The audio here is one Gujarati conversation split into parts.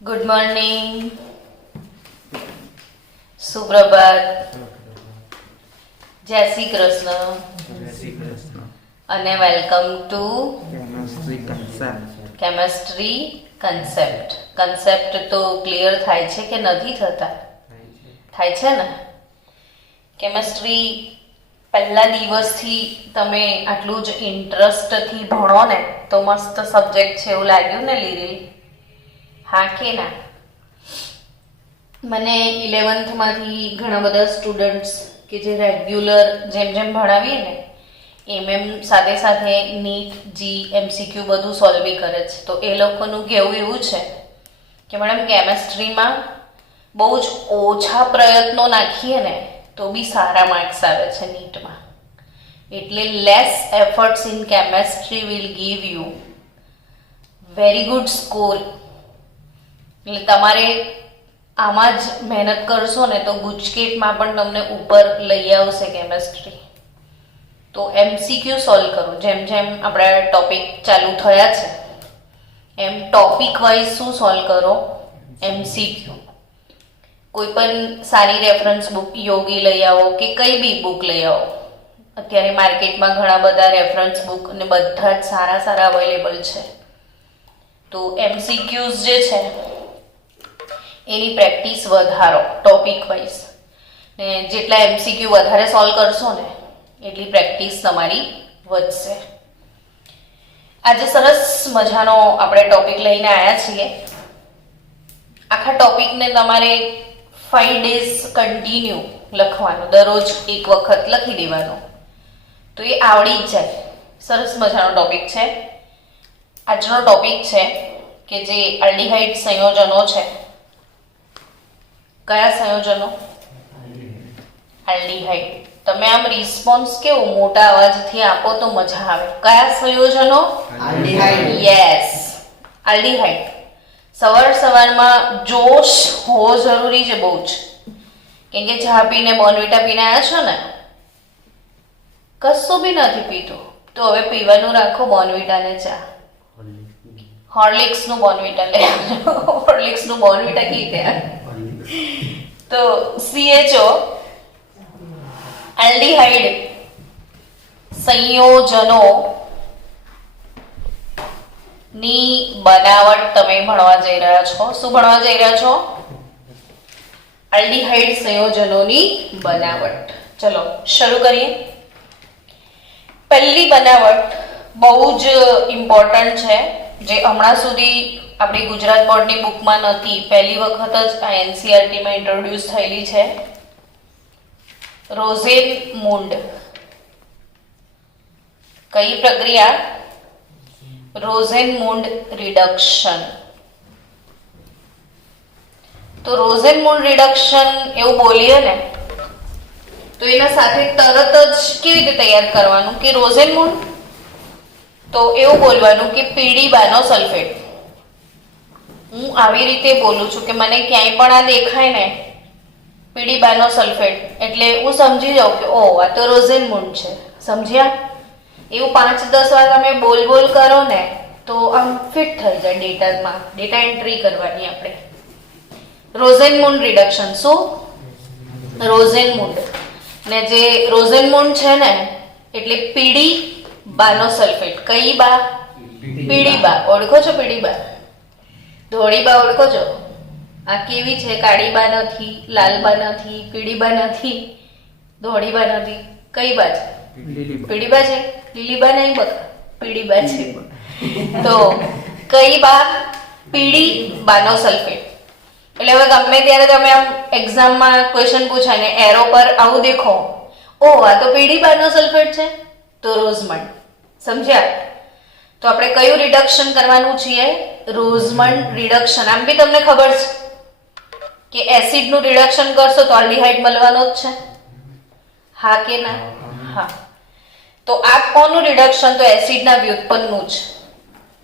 ગુડ મોર્નિંગ, સુપ્રભાત, જય શ્રી કૃષ્ણ અને welcome to chemistry concept. Concept તો ક્લિયર થાય છે કે નથી થતા? થાય છે ને. કેમેસ્ટ્રી પહેલા દિવસથી તમે આટલું જ ઇન્ટરેસ્ટથી ભણો ને તો મસ્ત સબ્જેક્ટ છે એવું લાગ્યું ને લીલી? હા કે ના? મને 11th માંથી ઘણા બધા સ્ટુડન્ટ્સ કે જે રેગ્યુલર જેમ ભણાવીએ ને એમ સાથે સાથે નીટ, જી, એમસીક્યુ બધું સોલ્વ કરે છે. તો એ લોકોનું કહેવું એવું છે કે મેડમ કેમેસ્ટ્રીમાં બહુ જ ઓછા પ્રયત્નો નાખીએ ને તો બી સારા માર્ક્સ આવે છે નીટમાં. એટલે less efforts in chemistry will give you very good score. એટલે તમારે આમાં જ મહેનત કરશો ને તો ગુજકેટમાં પણ તમને ઉપર લઈ આવશે કેમેસ્ટ્રી. તો એમસીક્યુ સોલ્વ કરો. જેમ આપણા ટોપિક ચાલુ થયા છે એમ ટોપિક વાઇઝ શું સોલ્વ કરો? એમસીક્યુ. કોઈ પણ સારી રેફરન્સ બુક, યોગી લઈ આવો કે કઈ બી બુક લઈ આવો. અત્યારે માર્કેટમાં ઘણા બધા રેફરન્સ બુક અને બધા જ સારા અવેલેબલ છે. તો એમસીક્યુઝ જે છે એની પ્રેક્ટિસ વધારો ટોપિક વાઇઝ. ને જેટલા એમસીક્યુ વધારે સોલ્વ કરશો ને એટલી પ્રેક્ટિસ તમારી વધશે. આજે સરસ મજાનો આપણે ટોપિક લઈને આવ્યા છીએ. આખા ટોપિકને તમારે 5 days કન્ટિન્યુ લખવાનું, દરરોજ એક વખત લખી દેવાનું તો એ આવડી જ જાય. સરસ મજાનો ટોપિક છે. આજનો ટોપિક છે કે જે આલ્ડીહાઇડ સંયોજનો છે. કયા સંયોજનો? આલ્ડીહાઇડ. તમે આમ રિસ્પોન્સ કેવો મોટા અવાજથી આપો તો મજા આવે. કયા સંયોજનો? આલ્ડીહાઇડ. Yes, aldehyde. સવારમાં જોશ હોવો જરૂરી છે બહુ જ. કેમ કે ચા પીને બોર્નવિટા પીને આવ્યા છો ને, કશું બી નથી પીતું તો હવે પીવાનું રાખો બોર્નવિટા ને ચા. હોર્લિક્સનું બોર્નવિટા લે આવજો. હોર્લિક્સનું બોર્નવિટા કીધે. તો CHO આલ્ડીહાઇડ સંયોજનો ની બનાવટ તમે ભણવા જઈ રહ્યા છો. શું ભણવા જઈ રહ્યા છો? આલ્ડીહાઇડ સંયોજનોની બનાવટ. ચલો શરૂ કરીએ. પહેલી બનાવટ બહુ જ ઇમ્પોર્ટન્ટ છે, જે હમણાં સુધી આપણી ગુજરાત બોર્ડની બુકમાં નથી. પહેલી વખત જ આ એનસીઈઆરટીમાં ઇન્ટ્રોડ્યુસ થયેલી છે. રોઝેનમુન્ડ. કઈ પ્રક્રિયા? રોઝેનમુન્ડ રિડક્શન. તો રોઝેનમુન્ડ રિડક્શન એવું બોલીએ ને તો એના સાથે તરત જ કેવી રીતે તૈયાર કરવાનું કે રોઝેનમુન્ડ? તો એવું બોલવાનું કે પીડીબાનો સલ્ફેટ. હું આવી રીતે બોલું છું કે મને ક્યાંય પણ આ દેખાય ને પીડીબાનો સલ્ફેટ એટલે હું સમજી જાઉં કે ઓ આ તો રોઝેનમુન્ડ છે. સમજ્યા? એવું 5-10 વાર તમે બોલ કરો ને તો આમ ફિટ થઈ જાય ડેટામાં. ડેટા એન્ટ્રી કરવાની આપણે. રોઝેનમુન્ડ રિડક્શન. શું? રોઝેનમુન્ડ. ને જે રોઝેનમુન્ડ છે ને એટલે પીડીબાનો સલ્ફેટ. કઈ બા? પીડીબા. ઓળખો છો પીડીબા? ધોળીબા ઓળખો છો? આ કેવી છે? કાળીબા નથી, લાલબા નથી, પીડીબા નથી, ધોળીબા નથી. કઈ બા છે? પીડીબા છે. લીલીબા નહીં બકા, પીડીબા છે. તો કઈ બા? પીડીબાનો સલ્ફેટ. એટલે હવે ગમે ત્યારે તમે આમ એક્ઝામમાં ક્વેશ્ચન પૂછાય ને એરો પર આવું દેખો, ઓ આ તો પીડીબાનો સલ્ફેટ છે, તો રોઝમન્ડ. સમજ્યા? તો આપણે કયું રિડક્શન કરવાનું છીએ? રોઝમન્ડ રિડક્શન. આમ બી તમને ખબર છે કે એસિડનું રિડક્શન કરશો તો આલ્ડીહાઇડ મળવાનો જ છે. હા કે ના? હા. તો આ કોનું રિડક્શન? તો એસિડના વ્યુત્પન્નનું જ.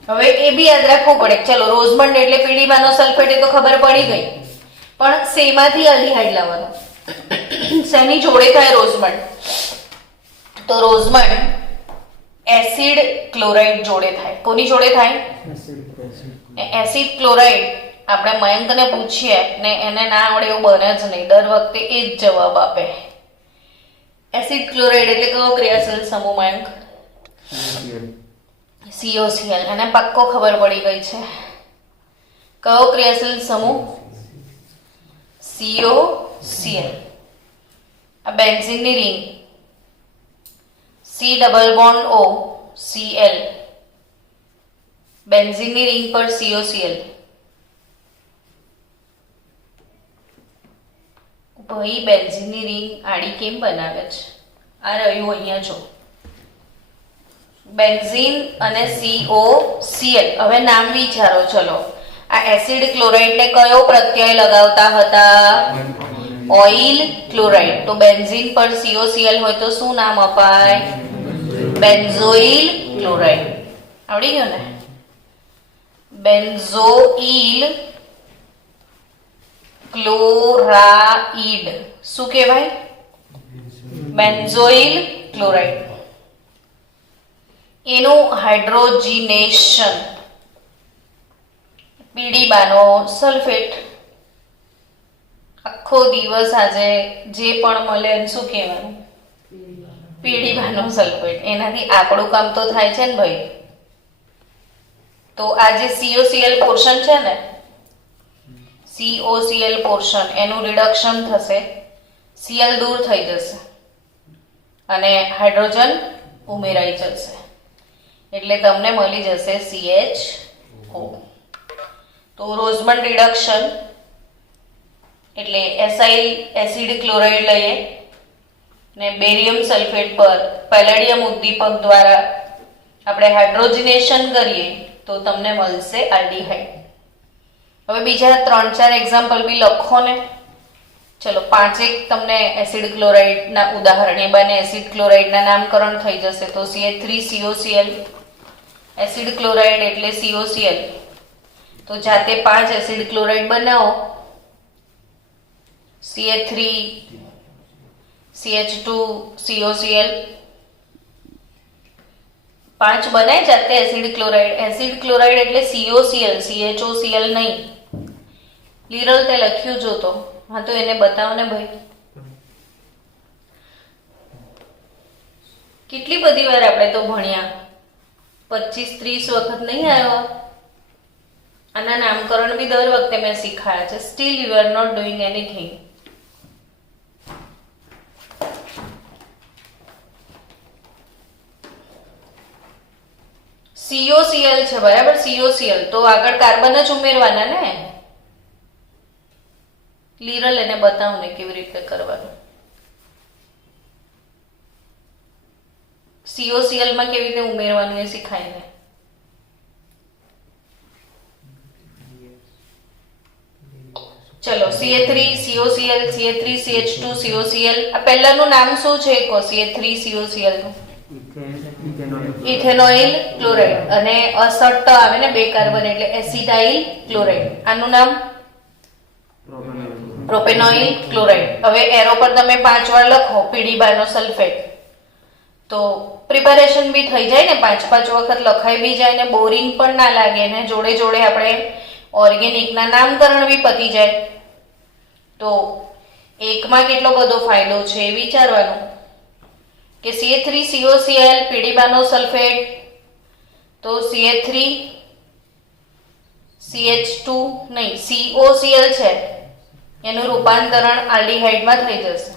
હવે એ બી યાદ રાખવું પડે. ચલો રોઝમન્ડ એટલે પીડીબાનો સલ્ફેટ એ તો ખબર પડી ગઈ, પણ શેમાંથી આલ્ડીહાઇડ લાવવાનો? શેની જોડે થાય રોઝમન્ડ? તો રોઝમન્ડ એસિડ ક્લોરાઇડ જોડે થાય. કોની જોડે થાય? એસિડ ક્લોરાઇડ આપણે મયંકને પૂછીએ ને એને ના આવડે એવું બને જ નહીં, દર વખતે એ જ જવાબ આપે. એસિડ ક્લોરાઇડ એટલે કયો ક્રિયાશીલ સમૂહ મયંક? COCl. એને પાક્કો ખબર પડી ગઈ છે. કયો ક્રિયાશીલ સમૂહ? COCl. આ બેન્ઝીનની ring C double bond O Cl. બેન્ઝીનની રિંગ પર COCl. ભાઈ બેન્ઝીનની રિંગ આડી કેમ બનાવે છે? આ રહ્યું અહીંયા જો બેન્ઝીન અને COCl. હવે નામ વિચારો. ચલો, આ એસિડ ક્લોરાઇડને કયો પ્રત્યય લગાવતા હતા? Oil chloride. તો બેન્ઝીન પર COCl હોય તો શું નામ અપાય? Benzoyl chloride. આવડી ગયો ને? બેન્ઝોઇલ ક્લોરાઇડ શું કહેવાય? Benzoyl chloride. એનું હાઇડ્રોજિનેશન પીડીબાનો સલ્ફેટ. આખો દિવસ આજે જે પણ મળે એને શું કહેવાનું? પીડીબાનો સલ્ફેટ. એનાથી આપણું કામ તો થાય છે ને ભાઈ. તો આ જે COCl પોર્શન છે ને, COCl પોર્શન, એનું રિડક્શન થશે, Cl દૂર થઈ જશે અને હાઇડ્રોજન ઉમેરાઈ જશે એટલે તમને મળી જશે CHO. તો રોઝમન રિડક્શન એટલે એસાઇલ એસિડ ક્લોરાઇડ લઈએ ને બેરિયમ સલ્ફેટ પર પેલેડિયમ ઉદ્દીપક દ્વારા આપણે હાઇડ્રોજિનેશન કરીએ તો તમને મળશે આલ્ડીહાઇડ. હવે બીજા 3-4 એક્ઝામ્પલ બી લખો ને. ચલો, 5 તમને એસિડ ક્લોરાઇડના ઉદાહરણ, એ બાને એસિડ ક્લોરાઇડના નામકરણ થઈ જશે. તો CH3COCl એસિડ ક્લોરાઇડ એટલે COCl. તો જાતે 5 એસિડ ક્લોરાઇડ બનાવો. CH3 CH2 COCl 5 બનાય જાતે એસિડ ક્લોરાઇડ. એસિડ ક્લોરાઇડ એટલે COCl, CHOCl નહીં. લીરલ તે લખ્યું જો તો. હા, તો એને બતાવો ને ભાઈ. કેટલી બધી વાર આપણે તો ભણ્યા, 25-30 વખત નહીં આવ્યો. આના નામકરણ બી દર વખતે મેં શીખાયા છે. Still you are not doing anything. COCl છે બરાબર. COCl તો આગળ કાર્બન જ ઉમેરવાના ને. લીરલ એને બતાવું ને કેવી રીતે કરવાનું. COCl માં કેવી રીતે ઉમેરવાનું એ શીખાય ને. ચલો, CH3 COCl CH3 CH2 COCl. આ પહેલાનું નામ શું છે? કહો. CH3 COCl નું ઇથેનોઇલ ક્લોરાઇડ. અને અસટ આવે ને 2 કાર્બન એટલે એસિટાઇલ ક્લોરાઇડ. આનું નામ પ્રોપેનોઇલ ક્લોરાઇડ. હવે એરો પર તમે 5 વાર લખો પીડીબાનો સલ્ફેટ તો પ્રિપેરેશન બી થઈ જાય ને. 5-5 વખત લખાઈ બી જાય ને, બોરિંગ પણ ના લાગે ને. જોડે જોડે આપણે ઓર્ગેનિકના નામકરણ બી પતી જાય. તો એકમાં કેટલો બધો ફાયદો છે એ વિચારવાનું કે CH3 COCl પીડીબાનો સલ્ફેટ તો CH3 CH2 નહીં COCl છે એનું રૂપાંતરણ આલ્ડીહાઇડમાં થઈ જશે.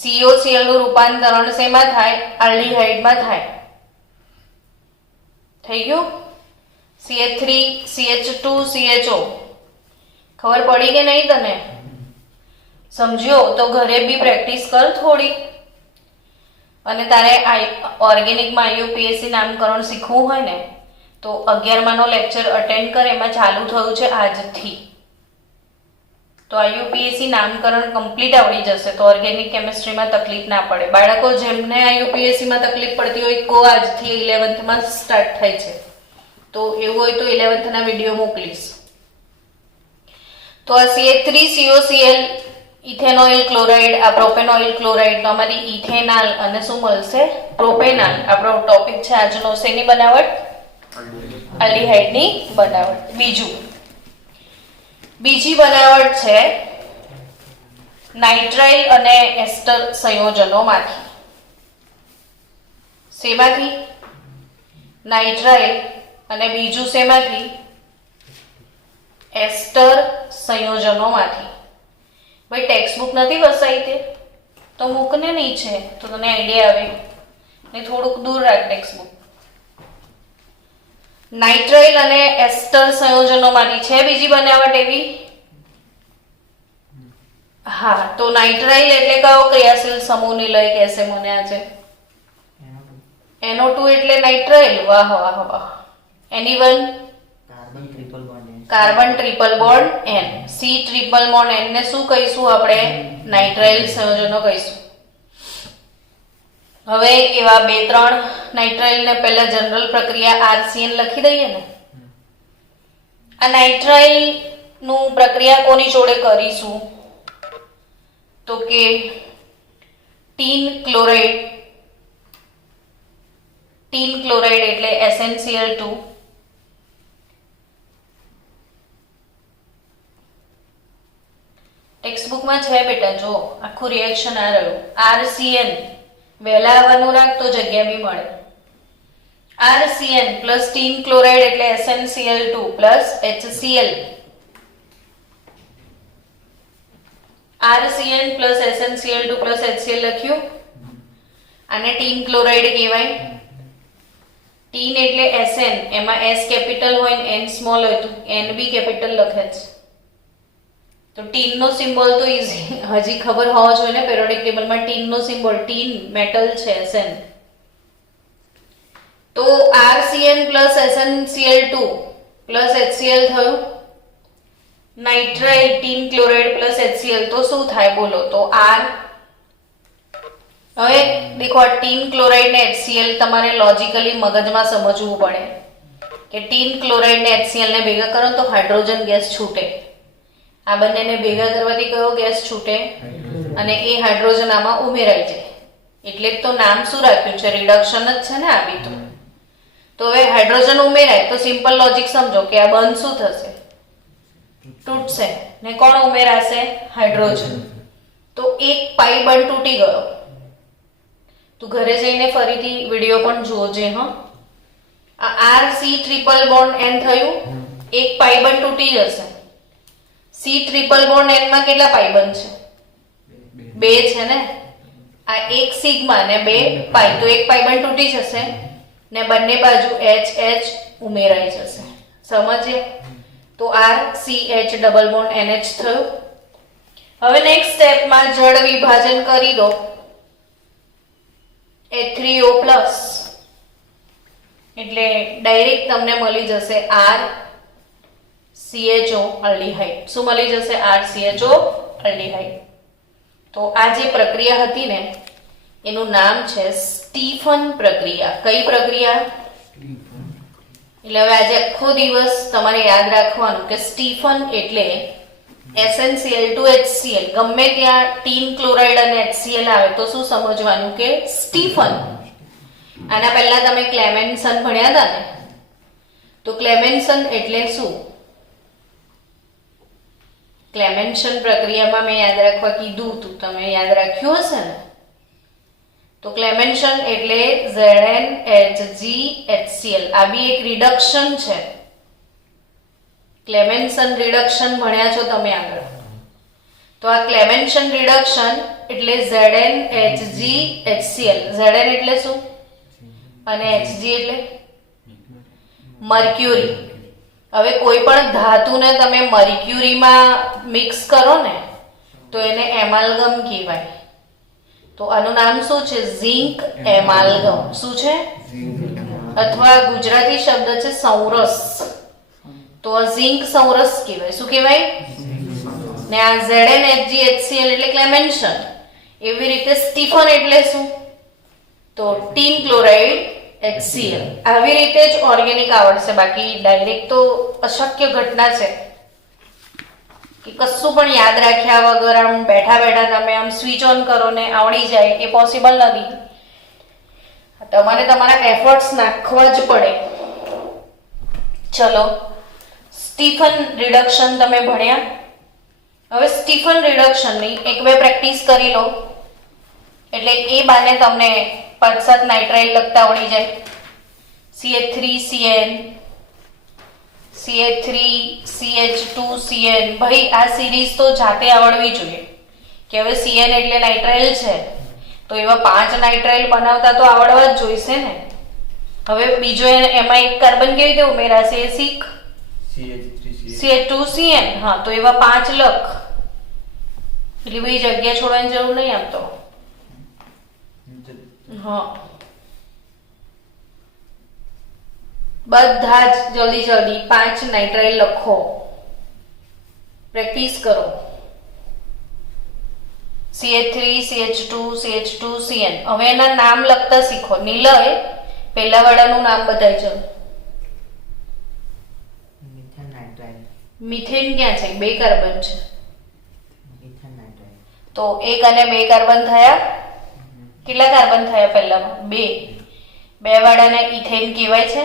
COCl નું રૂપાંતરણ શેમાં થાય? આલ્ડીહાઇડમાં થાય. થઈ ગયું? CH3 CH2 CHO. ખબર પડી કે નહીં તને? સમજ્યો તો ઘરે બી પ્રેક્ટિસ કર થોડી. અને તારે ઓર્ગેનિકમાં IUPAC નામકરણ શીખવું હોય ને તો 11માનો લેક્ચર અટેન્ડ કર. એમાં ચાલુ થયું છે આજથી. તો IUPAC નામકરણ કમ્પ્લીટ આવડી જશે તો ઓર્ગેનિક કેમિસ્ટ્રીમાં તકલીફ ના પડે. બાળકો જેમને IUPAC માં તકલીફ પડતી હોય કો આજથી 11th માં સ્ટાર્ટ થાય છે. તો એવું હોય તો 11th ના વિડીયો મોકલીશ. તો આ CH3 COCl ઇથેનોઇલ ક્લોરાઇડ, આ પ્રોપેનોઇલ ક્લોરાઇડ તો અમારી ઇથેનાલ અને શું મળશે? પ્રોપેનાલ. આપણો ટોપિક છે આજનો. શેની બનાવટ? આલ્ડીહાઇડની બનાવટ. બીજું બીજી બનાવટ છે નાઇટ્રાઇલ અને એસ્ટર સંયોજનોમાંથી. શેમાંથી? નાઇટ્રાઇલ અને બીજું શેમાંથી? એસ્ટર સંયોજનોમાંથી. ભાઈ ટેક્સ્ટ બુક નથી વસાઈ તે તો મૂકને નીચે તો તને આઈડિયા આવે ને થોડુંક દૂર રાખ ટેક્સ્ટ બુક. નાઇટ્રાઇલ અને એસ્ટર સંયોજનોમાંથી છે બીજી બનાવટ એવી. હા, તો નાઇટ્રાઇલ એટલે કયો ક્રિયાશીલ સમૂહ નિલય કહેશે મને આજે? NO2 એટલે નાઇટ્રાઇલ. વાહ વાહ વાહ. Anyone? Carbon triple bond N. C triple bond N ને શું કહીશું આપણે? નાઇટ્રાઇલ સંયોજનો કહીશું. હવે એવા બે ત્રણ નાઇટ્રાઇલ ને પહેલા જનરલ પ્રક્રિયા RCN લખી દઈએ ને. આ નાઇટ્રાઇલ નું પ્રક્રિયા કોની જોડે કરીશું? તો કે ટીન ક્લોરાઇડ એટલે SnCl2 ટેક્સ્ટ બુકમાં છે બેટા, જો આખું રિએક્શન આ રહ્યું. RCN વહેલા આવવાનું રાખ તો જગ્યા બી મળે. RCN પ્લસ ટીન ક્લોરાઇડ એટલે SnCl2 plus HCl. RCN plus SnCl2 plus HCl લખ્યું. આને ટીન ક્લોરાઇડ કહેવાય. ટીન એટલે Sn, એમાં S કેપિટલ હોય ને N સ્મોલ હોય તો N બી કેપિટલ લખે છે. તો ટીન નો સિમ્બોલ તો ઈઝી હજી ખબર હોવો જોઈએ ને. પેરિયોડિક ટેબલમાં ટીન નો સિમ્બોલ, ટીન મેટલ છે Sn. તો RCN plus SnCl2 plus HCl થયું. Nitrile tin chloride plus HCl તો શું થાય બોલો? તો R. હવે દેખો આ ટીન ક્લોરાઇડ ને HCl તમારે લોજિકલી મગજમાં સમજવું પડે કે ટીન ક્લોરાઇડ ને HCl ને ભેગા કરો તો હાઇડ્રોજન ગેસ છૂટે. આ બંનેને ભેગા કરવાથી કયો ગેસ છૂટે? અને એ હાઇડ્રોજન આમાં ઉમેરાઈ જાય. એટલે જ તો નામ શું રાખ્યું છે? રિડક્શન જ છે ને આ બી. તો હવે હાઇડ્રોજન ઉમેરાય તો સિમ્પલ લોજિક સમજો કે આ બંધ શું થશે? તૂટશે. ને કોણ ઉમેરાશે? હાઇડ્રોજન. તો એક પાઈ બંધ તૂટી ગયો. તું ઘરે જઈને ફરીથી વિડીયો પણ જોજે. આ RC ટ્રિપલ બોન્ડ N થયું. એક પાઈ બંધ તૂટી જશે. C ટ્રિપલ બોન્ડ N માં કેટલા પાઈ બંધ છે? બે છે ને. આ એક સિગ્મા ને બે પાઈ, તો એક પાઈ બંધ તૂટી જશે ને બંને બાજુ H ઉમેરાઈ જશે. સમજે? તો RCH ડબલ બોન્ડ NH થયું. હવે નેક્સ્ટ સ્ટેપમાં જળ વિભાજન કરી દો. H3O પ્લસ એટલે ડાયરેક્ટ તમને મળી જશે RCHO અલ્ડીહાઇડ. શું મળી જશે? RCHO અલ્ડીહાઇડ. તો આ જે પ્રક્રિયા હતી ને એનું નામ છે સ્ટીફન પ્રક્રિયા. કઈ પ્રક્રિયા? એટલે હવે આજે આખો દિવસ તમારે યાદ રાખવાનું કે સ્ટીફન એટલે SnCl2 HCl. ગમે ત્યાં ટીન ક્લોરાઇડ અને HCl આવે તો શું સમજવાનું કે સ્ટીફન. આના પહેલા તમે ક્લેમેન્સન ભણ્યા હતા ને, તો ક્લેમેન્સન એટલે શું? ક્લેમેન્સન પ્રક્રિયામાં મેં યાદ રાખવા કીધું હતું, તમે યાદ રાખ્યું હશે ને. તો ક્લેમેન્સન એટલે ZnHgHCl. આ બી એક રિડક્શન છે. ક્લેમેન્સન રિડક્શન ભણ્યા છો તમે આગળ. તો આ ક્લેમેન્સન રિડક્શન એટલે ZnHgHCl. Zn એટલે શું અને Hg એટલે મર્ક્યુરી. હવે કોઈ પણ ધાતુને તમે મર્ક્યુરીમાં મિક્સ કરો ને તો એને એમાલ્ગમ કહેવાય. તો આનું નામ શું છે? ઝિંક એમાલ્ગમ. શું છે? અથવા ગુજરાતી શબ્દ છે સૌરસ. તો આ ઝિંક સૌરસ કહેવાય. શું કહેવાય? ને આ ZnHgHCl એટલે ક્લેમેન્સન. એવી રીતે સ્ટીફન એટલે શું? તો ટીન ક્લોરાઇડ HCl. આવી રીતે જ ઓર્ગેનિક આવડશે. બાકી ડાયરેક્ટ તો અશક્ય ઘટના છે કે કશું પણ યાદ રાખ્યા વગર આમ બેઠા બેઠા તમે આમ સ્વિચ ઓન કરો ને આવડી જાય, એ પોસિબલ નથી. તમારે તમારા એફર્ટ્સ નાખવા જ પડે. ચલો સ્ટીફન રિડક્શન તમે ભણ્યા. હવે સ્ટીફન રિડક્શનની એક બે પ્રેક્ટિસ કરી લો એટલે એ બાને તમને 5-7 નાઇટ્રાઇલ લખતા આવડી જાય. CH3CN, CH3CH2CN. ભાઈ આ સિરીઝ તો જાતે આવડવી જોઈએ કે હવે CN એટલે નાઇટ્રાઇલ છે તો એવા 5 નાઇટ્રાઇલ બનાવતા તો આવડવા જ જોઈશે ને. હવે બીજો એમાં એક કાર્બન કેવી રીતે ઉમેરાશે એ શીખ. CH2CN. હા તો એવા 5 લખ એટલે બધી જગ્યા છોડવાની જરૂર નહીં આમ તો. હા બધા જ જલ્દી 5 નાઇટ્રાઇલ લખો, પ્રેક્ટિસ કરો. CH3 CH2 CH2CN. હવે એના નામ લખતા શીખો. નિલય પહેલા વાળાનું નામ બતાવી ચલો. મિથેન ક્યાં છે? 2 કાર્બન છે તો 1 અને 2 કાર્બન થયા. કેટલા કાર્બન થયા પહેલામાં? 2 વાળાને ઇથેન કહેવાય છે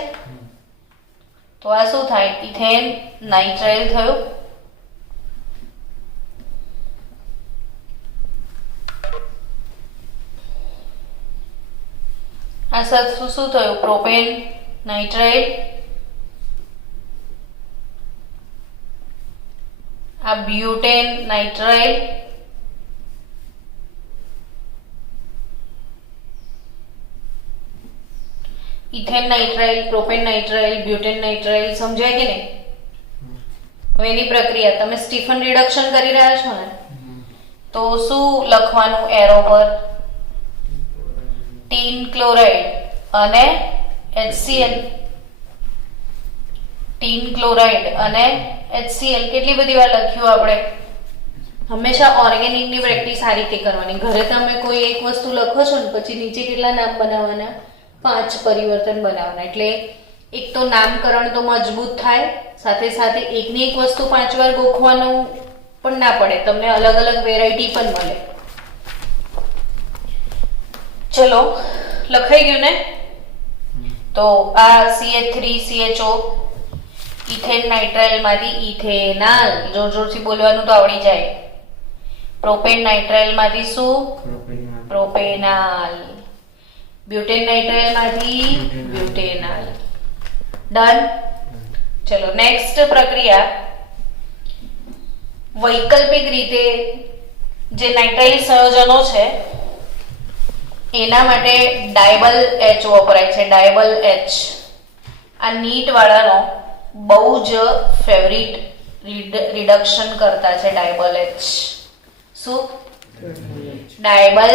તો આ શું થાય? ઇથેન નાઇટ્રાઇલ થયું. આ શું થયું? Propane nitrile. આ butane nitrile. Ethane nitrile, propane nitrile, butane nitrile. સમજાય કે નહીં? હવે એની પ્રક્રિયા તમે સ્ટીફન રિડક્શન કરી રહ્યા છો ને તો શું લખવાનું એરો પર? ટીન ક્લોરાઇડ અને HCl. ટીન ક્લોરાઇડ અને HCl. કેટલી બધી વાર લખ્યું આપણે. હંમેશા ઓર્ગેનિકની પ્રેક્ટિસ આ રીતે કરવાની. ઘરે તમે કોઈ એક વસ્તુ લખો છો ને પછી નીચે કેટલા નામ બનાવવાના? 5 પરિવર્તન બનાવવાના. એટલે એક તો નામકરણ તો મજબૂત થાય, સાથે સાથે એકની એક વસ્તુ 5 વાર ગોખવાનું પણ ના પડે, તમને અલગ અલગ વેરાયટી પણ મળે. ચલો લખાઈ ગયું ને? તો આ CH3CHO ઇથેન નાઇટ્રાઇલ માંથી ઇથેનાલ. જોર જોરથી બોલવાનું તો આવડી જાય. પ્રોપેન નાઇટ્રાઇલ માંથી શું? પ્રોપેનાલ. બ્યુટેન નાઇટ્રાઇલ માંથી બ્યુટેનાલ. ડન. ચલો નેક્સ્ટ પ્રક્રિયા. વૈકલ્પિક રીતે જે નાઇટ્રાઇલ સંયોજનો છે એના માટે ડાયબલ H વપરાય છે. ડાયબલ H. આ નીટ વાળાનો બહુ જ ફેવરિટ રિડક્શન કરતા છે ડાયબલ H. શું? ડાયબલ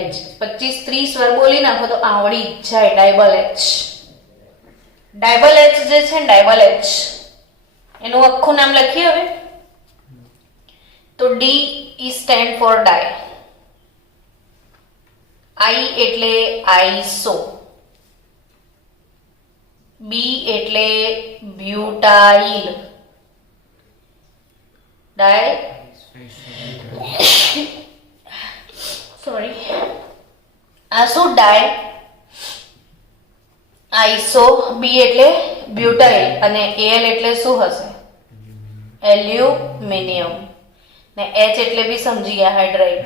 H. 25-30 વાર બોલી નાખો તો આવડી જાય ડાયબલ H. ડાયબલ H જે છે ને ડાયબલ H એનું આખું નામ લખીએ હવે તો D stand for di. I એટલે આઈસો. B એટલે બ્યુટાઇલ. ડાય સોરી આ શું? Di iso. B એટલે બ્યુટાઇલ અને Al એટલે શું હશે? એલ્યુમિનિયમ. ને H એટલે બી સમજી ગયા, હાઇડ્રાઇડ.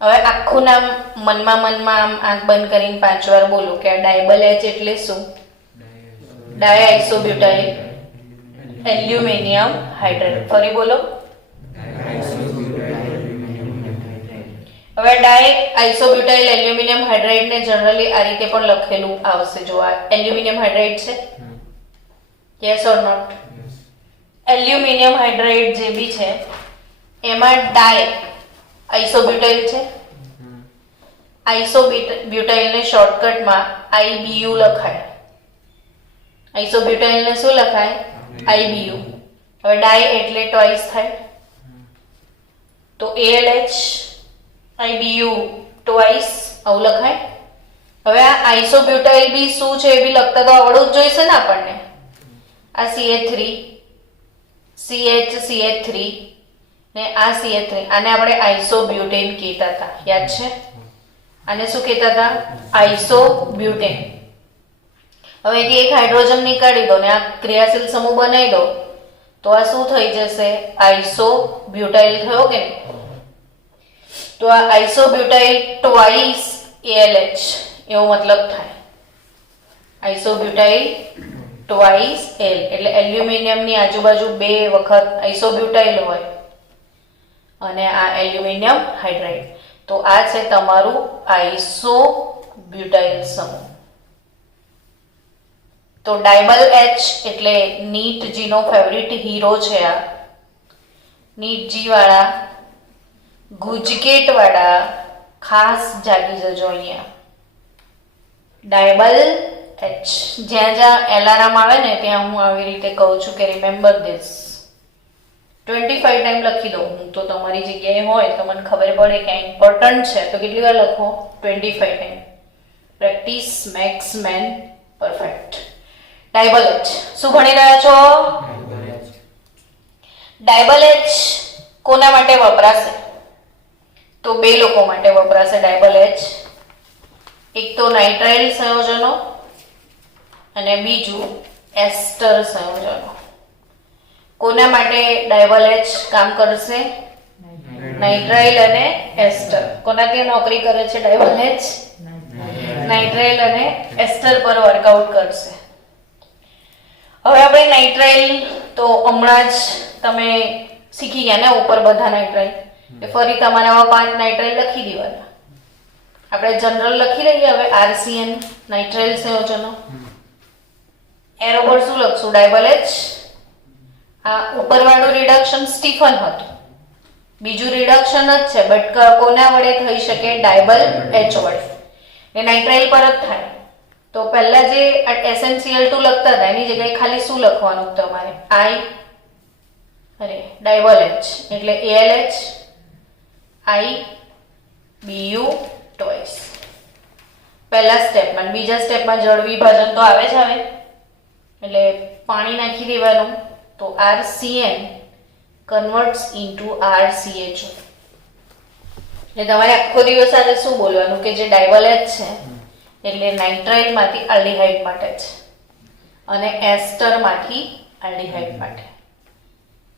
હવે આખું નામ મનમાં આમ આંખ બંધ કરીને 5 વાર બોલો કે આ ડાયબલ H એટલે શું? Di isobutyl aluminium hydride. ફરી બોલો. હવે ડાય આઇસોબ્યુટાઇલ એલ્યુમિનિયમ હાઇડ્રાઇડ ને જનરલી આ રીતે પણ લખેલું આવશે. જો આ એલ્યુમિનિયમ હાઇડ્રાઇડ છે. Yes or not? Aluminium hydride જે બી છે એમાં ડાય આઇસોબ્યુટાઇલ છે. આઇસોબ્યુટાઇલ ને શોર્ટકટમાં IBU લખાય. આઇસોબ્યુટાઇલ ને શું લખાય? IBU. હવે ડાય એટલે ટ્વાઇસ થાય તો ALH IBU ટ્વાઇસ આવું લખાય. હવે આ આઇસોબ્યુટાઇલ બી શું છે એ બી લખતા તો આવડવું જ જોઈશે ને આપણને. આ CH3 CH3 ને આ CH3 આને આપણે આઇસોબ્યુટેન કહેતા હતા, યાદ છે? આને શું કહેતા હતા? આઇસોબ્યુટેન. હવે અહીંથી એક હાઇડ્રોજન નીકાળી દો ને આ ક્રિયાશીલ સમૂહ બનાવી દો તો આ શું થઈ જશે? આઇસોબ્યુટાઇલ થયો કે નહીં? તો આ આઇસોબ્યુટાઇલ ટ્વાઇસ ALH એવો મતલબ થાય. આઇસોબ્યુટાઇલ ટ્વાઇસ L એટલે એલ્યુમિનિયમની આજુબાજુ 2 વખત આઇસોબ્યુટાઇલ હોય અને આ એલ્યુમિનિયમ હાઇડ્રાઇડ. તો આ છે તમારું આઇસોબ્યુટાઇલ સમૂહ. તો ડાયબલ H એટલે નીટ જીનો ફેવરિટ હીરો છે. આ નીટ જી વાળા ગુજકેટ વાળા ખાસ જાગી જજો અહીંયા. ડાયબલ H જ્યાં જ્યાં એલાર્મ આવે ને ત્યાં હું આવી રીતે કહું છું કે રિમેમ્બર ધીસ. 25 ટાઈમ લખી દઉં હું તો તમારી જગ્યાએ હોય તો મને ખબર પડે કે આ ઇમ્પોર્ટન્ટ છે તો કેટલી વાર લખો? 25 time. Practice max main perfect. ડાયબલ H શું ભણી રહ્યા છો? ડાયબલ H કોના માટે વપરાશે? તો 2 લોકો માટે વપરાશે ડાયબલ H. એક તો નાઇટ્રાઇલ સંયોજનો અને બીજું એસ્ટર સંયોજનો. કોના માટે ડાયબલ H કામ કરશે? નાઇટ્રાઇલ અને એસ્ટર. કોના ત્યાં નોકરી કરે છે ડાયબલ H? નાઇટ્રાઇલ અને એસ્ટર પર વર્કઆઉટ કરશે. હવે આપણે નાઇટ્રાઇલ તો હમણાં જ તમે શીખી ગયા ને ઉપર બધા નાઇટ્રાઇલ. ફરી તમારે આવા 5 નાઇટ્રાઇલ લખી દેવાના. આપણે જનરલ લખી રહીએ હવે RCN નાઇટ્રાઇલ સંયોજનો. એરો પર શું લખશું? ડાયબલ H. આ ઉપરવાળું રિડક્શન સ્ટીફન હતું. બીજું રિડક્શન જ છે બટ કોના વડે થઈ શકે? ડાયબલ H વડે. એ નાઇટ્રાઇલ પર જ થાય. તો પહેલા જે SnCl2 લખતા હતા એની જગ્યાએ ખાલી શું લખવાનું તમારે? ડાયબલ H એટલે ALH IBU ટ્વાઇસ. પહેલા સ્ટેપમાં. બીજા સ્ટેપમાં જળ વિભાજન તો આવે જ આવે એટલે પાણી નાખી દેવાનું. તો RCN કન્વર્ટ્સ ઇન્ટુ RCHO. એટલે તમારે આખો દિવસ આજે શું બોલવાનું કે જે ડાયબલ H છે એટલે નાઇટ્રાઇલ માંથી આલ્ડીહાઇડ માટે છે અને એસ્ટર માંથી આલ્ડીહાઇડ માટે.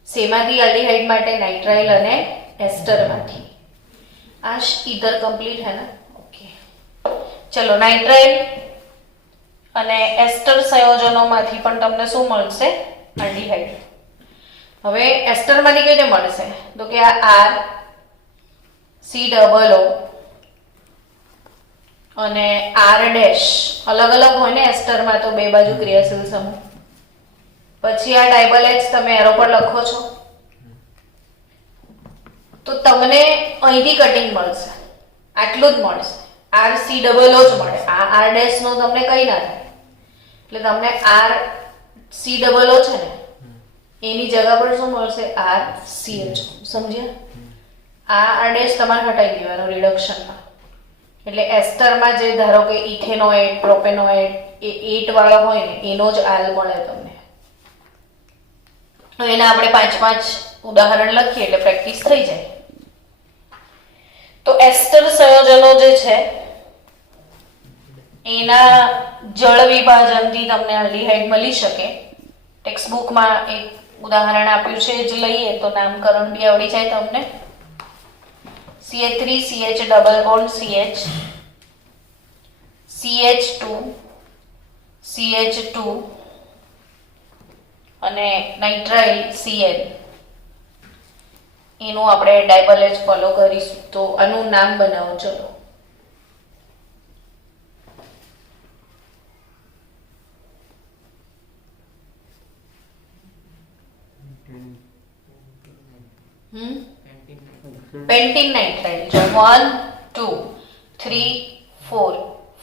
શેમાંથી આલ્ડીહાઇડ માટે? નાઇટ્રાઇલ અને એસ્ટર માંથી. आज इधर कंप्लीट है ना? ओके चलो नाइट्राइल અને એસ્ટર સંયોજનોમાંથી પણ તમને શું મળશે? આલ્ડીહાઇડ. હવે એસ્ટર માંથી કઈ રીતે મળશે? તો કે આ RCOO અને R ડેશ અલગ અલગ હોય ને એસ્ટરમાં તો 2 બાજુ ક્રિયાશીલ સમૂહ. પછી આ ડાયબલ H તમે એરો પર લખો છો તો તમને અહીંથી કટિંગ મળશે. આટલું જ મળશે. RCOO જ મળે. આ R ડેશ નો તમને કઈ ના થાય. એટલે તમને RCOO છે ને એની જગ્યા પર શું મળશે? RCHO. સમજ્યા? આ R ડેશ તમારે હટાવી દેવાનો રિડક્શનમાં. એટલે એસ્ટરમાં જે ધારો કે ઇથેનોએટ પ્રોપેનોએટ એ 8 વાળો હોય ને એનો જ આલ મળે તમને. એના આપણે 5 ઉદાહરણ લખીએ એટલે પ્રેક્ટિસ થઈ જાય. તો એસ્ટર સંયોજનો જે છે એના જળ વિભાજનથી તમને આલ્ડીહાઇડ મળી શકે. ટેક્સ્ટ બુકમાં એક ઉદાહરણ આપ્યું છે જ લઈએ તો નામકરણ બી આવડી જાય તમને. CH3CH double bond CH CH2 CH2 અને નાઇટ્રાઇલ Cl એનું આપણે ડાયબલ H ફોલો કરીશું. તો આનું નામ બનાવો. ચલો પેન્ટીન નાઇટ્રાઇલ. જો 1 2 3 4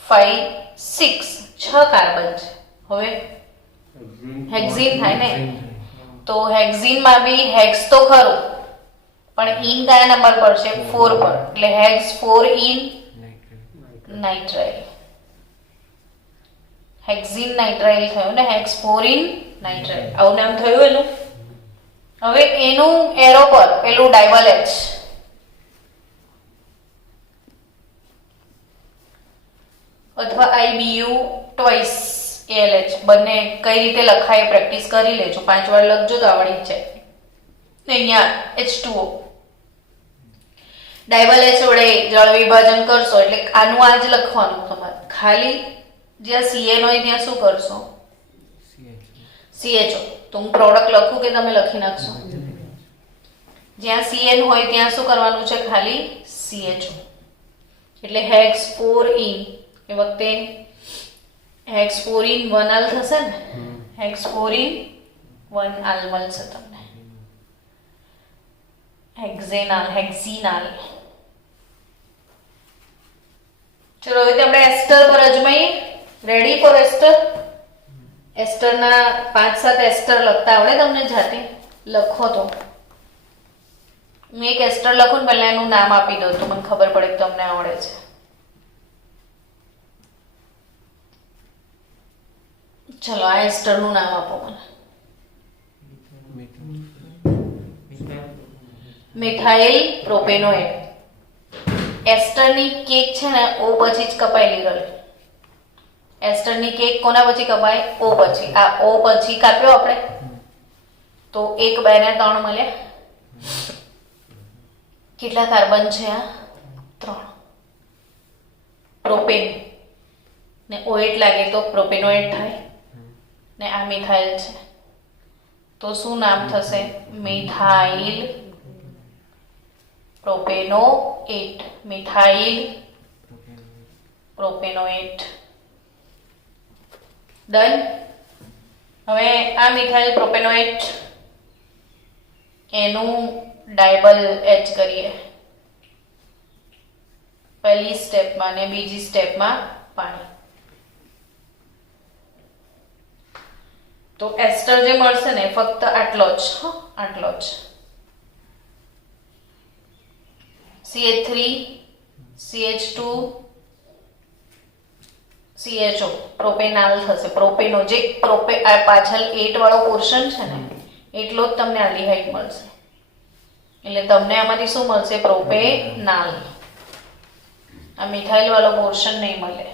5 6 6 કાર્બન છે. હવે હેક્ઝીન થાય ને તો હેક્ઝીન માં બી હેક્સ તો ખરું પણ ઇન કયા નંબર પર છે? 4 પર. એટલે હેક્સ 4 ઇન નાઇટ્રાઇલ. હેક્ઝીન નાઇટ્રાઇલ થયું ને હેક્સ 4 ઇન નાઇટ્રાઇલ. આવું નામ થયું એનું. હવે એનું એરો પર પેલું ડાયબલ H અથવા IBU ટ્વાઇસ ALH બંને કઈ રીતે લખાય પ્રેક્ટિસ કરી લેજો, 5 વાર લખજો તો આવડી જ જાય. અહીંયા H2O ડાયબલ H વડે જળ વિભાજન કરશો એટલે આનું આ જ લખવાનું તમારે. ખાલી જ્યાં CN હોય ત્યાં શું કરશો? CHO. તો હું પ્રોડક્ટ લખું કે તમે લખી નાખશો? જ્યાં CN હોય ત્યાં શું કરવાનું છે? ખાલી CHO. એટલે હેક્સ 4 એ વખતે હેક્સ 4 1 આલ થશે ને, હેક્સ 4 1 આલ મળશે તમને, હેક્ઝિનાલ. ચલો હવે આપણે એસ્ટર પર અજમાઈએ. રેડી ફોર એસ્ટર? એસ્ટરના 5-7 એસ્ટર લખતા આવડે તમને? જાતે લખો તો હું એક એસ્ટર લખું ને પહેલા એનું નામ આપી દઉં તો મને ખબર પડે કે તમને આવડે છે. ચલો આ એસ્ટરનું નામ આપો મને. મિથાઇલ પ્રોપેનોએટ. એસ્ટરની કેક છે ને O પછી જ કપાયેલી રહે. એસ્ટરની કેક કોના પછી કપાય? O પછી. આ O પછી કાપ્યો આપણે તો 1 2 ને 3 મળ્યા. કેટલા કાર્બન છે? આ 3. પ્રોપેન ને OH લાગે તો પ્રોપેનોએટ થાય ને આ મિથાઇલ છે તો શું નામ થશે? મિથાઇલ પ્રોપેનોએટ. મિથાઇલ પ્રોપેનોએટ. ડન. હવે આ મિથાઇલ પ્રોપેનોએટ એનું ડાયબલ H કરીએ પહેલી સ્ટેપમાં ને બીજી સ્ટેપમાં પાણી. તો એસ્ટર જે મળશે ને ફક્ત આટલો જ, આટલો જ. CH3 CH2 CHO પ્રોપેનાલ થશે. પ્રોપેનો જે પાછળ 8 વાળો પોર્શન છે ને એટલો જ તમને આલ્ડીહાઇડ મળશે. એટલે તમને આમાંથી શું મળશે? પ્રોપેનાલ. આ મિથાઇલ વાળો પોર્શન નહીં મળે.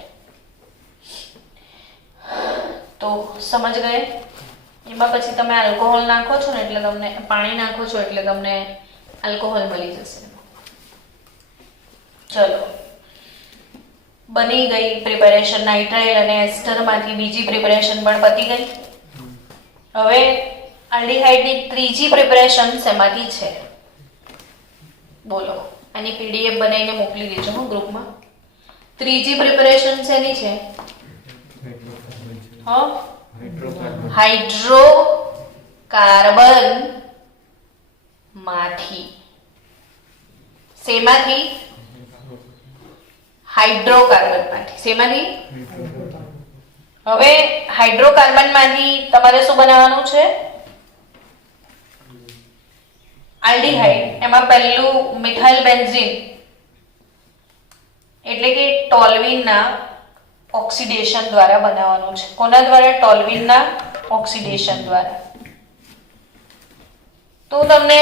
તો સમજ ગયે? એમાં પછી તમે આલ્કોહોલ નાખો છો ને એટલે તમને પાણી નાખો છો એટલે તમને આલ્કોહોલ મળી જશે. ચલો બની ગઈ પ્રિપેરેશન નાઇટ્રાઇલ અને એસ્ટરમાંથી. બીજી પ્રિપેરેશન પણ પતી ગઈ. હવે આલ્ડીહાઇડની ત્રીજી પ્રિપેરેશન શેમાંથી છે? બોલો. આની PDF બનાવીને મોકલી દેજો હું ગ્રુપમાં. ત્રીજી પ્રિપેરેશન શેની છે? હાઇડ્રોકાર્બન માંથી. શેમાંથી? હાઇડ્રોકાર્બન માંથી. શેમાંથી? હવે હાઇડ્રોકાર્બન માંથી તમારે શું બનાવવાનું છે? આલ્ડીહાઇડ. એમાં પહેલું મિથાઇલ બેન્ઝીન એટલે કે ટોલ્યુઇનના ઓક્સિડેશન દ્વારા બનાવવાનું છે. કોના દ્વારા? ટોલ્યુઇનના ઓક્સિડેશન દ્વારા. તો તમને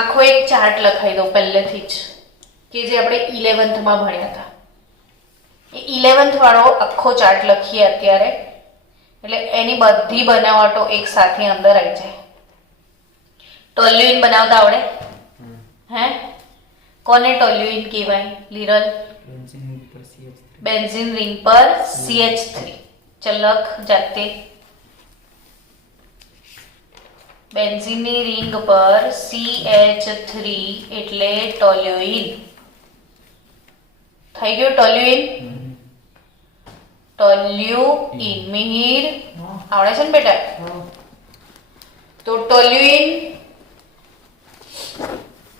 આખો એક ચાર્ટ લખાઈ દઉં પહેલેથી જ કે જે આપણે 11th માં ભણ્યા હતા. એ 11th વાળો આખો ચાર્ટ લખીએ અત્યારે એટલે એની બધી બનાવટો એક સાથે અંદર આવી જાય. ટોલ્યુઇન બનાવતા આવડે? હે? કોને ટોલ્યુઇન કહેવાય? લીરલ? બેન્ઝીન રિંગ પર CH3. ચલ લખ જાતે. બેન્ઝીનની રિંગ પર CH3 એટલે ટોલ્યુઇન થઈ ગયું. ટોલ્યુઇન. ટોલ્યુઇન મિહિર આવડે છે ને બેટા? તો ટોલ્યુઇન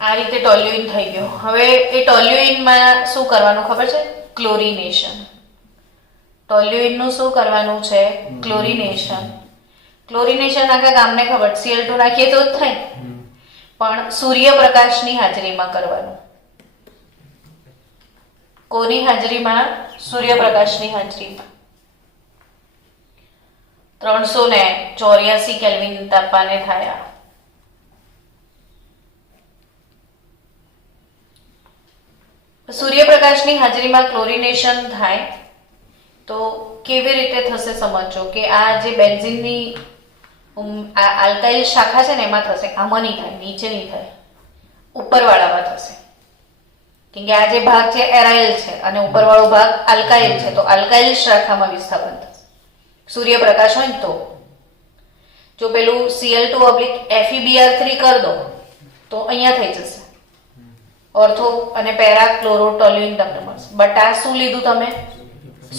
આ રીતે ટોલ્યુઇન થઈ ગયો. હવે એ ટોલ્યુઇનમાં શું કરવાનું ખબર છે? ક્લોરિનેશન. ટોલ્યુઇનનું શું કરવાનું છે? ક્લોરિનેશન. ક્લોરિનેશન આખા ગામને ખબર. Cl2 નાખીએ તો જ થાય પણ સૂર્યપ્રકાશની હાજરીમાં કરવાનું. કોની હાજરીમાં? સૂર્યપ્રકાશની હાજરીમાં. 384 કેલ્વિન તાપમાને થયા. સૂર્યપ્રકાશની હાજરીમાં ક્લોરિનેશન થાય તો કેવી રીતે થશે સમજો કે આ જે બેન્ઝીનની આ આલ્કાઇલ શાખા છે ને એમાં થશે, આમાં નહીં થાય, નીચે નહીં થાય, ઉપરવાળામાં થશે. કેમ કે આ જે ભાગ છે એરાઇલ છે અને ઉપરવાળો ભાગ આલ્કાઇલ છે, તો આલ્કાઇલ શાખામાં વિસ્થાપન થશે. સૂર્યપ્રકાશ હોય ને તો જો પેલું Cl2/FeBr3 કરી દો તો અહીંયા થઈ જશે ઓર્થો અને પેરા ક્લોરોટોલ્યુઇન તમને મળશે. બટ આ શું લીધું તમે?